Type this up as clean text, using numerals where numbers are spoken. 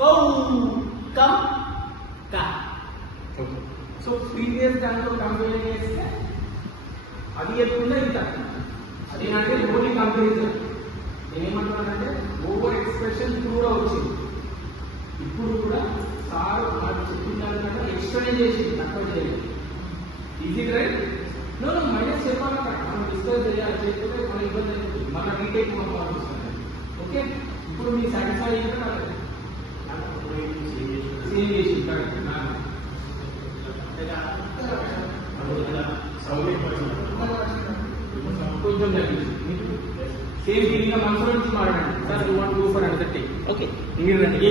Cow come కా. So previous దాంట్లో compare చేస్తే అది ఎత్తుకుంటే ఇది తక్కువ. అదేంటంటే ఓన్లీ కంపారిజన్. నేనేమంటున్నానంటే ఓవర్ ఎక్స్ప్రెషన్ కూడా వచ్చింది. ఇప్పుడు కూడా సార్ నాకు చెప్పిన దానికన్నా ఎక్స్ప్లెయిన్ చేసింది, తక్కువ చేయాలి. Easy right? నో మైనస్ చెప్పాలి, మనం డిస్కస్ చేయాలి. చేయకపోతే మన ఇబ్బంది అవుతుంది, మన రీటేక్ మనం వస్తుంది. ఓకే, ఇప్పుడు మీ సాటిస్ఫై అయితే సేమ్ చేసి కొంచెం సేమ్ ఫీలింగ్ మనసులో నుంచి మాట్లాడండి. Sir you want go for another thing. Okay, మీరు రండి.